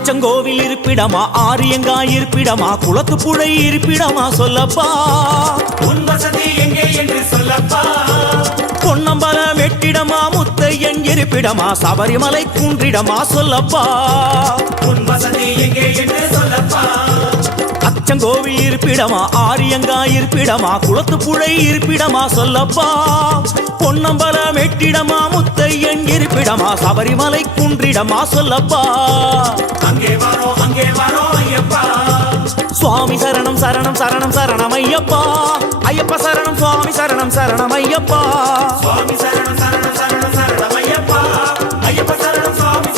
அச்சங்கோவில் இருப்பிடமா ஆரியங்காய் இருப்பிடமா குளத்து புழை இருப்பிடமா சொல்லப்பா உன் வசதி எங்கே என்று சொல்லப்பா பொன்னம்பலம் வெட்டிடமா முத்தையன் இருப்பிடமா சபரிமலை குன்றிடமா சொல்லப்பா உன் வசதி எங்கே என்று சொல்லப்பா அச்சங்கோவில் இருப்பிடமா ஆரியங்காய் இருப்பிடமா குளத்து புழை இருப்பிடமா சொல்லப்பா பொன்னம்பலம் வெட்டிடமா முத்தையன் இருப்பிடமா சபரிமலை குன்றிடமா சொல்லப்பா அங்கே வரோம் ஐயப்பா சுவாமி சரணம் சரணம் சரணம் சரணம் ஐயப்பா ஐயப்ப சரணம் சுவாமி சரணம் சரணம் ஐயப்பா சுவாமி சரணம் சரணம் சரணம் சரணம் ஐயப்பா ஐயப்ப சரணம் சுவாமி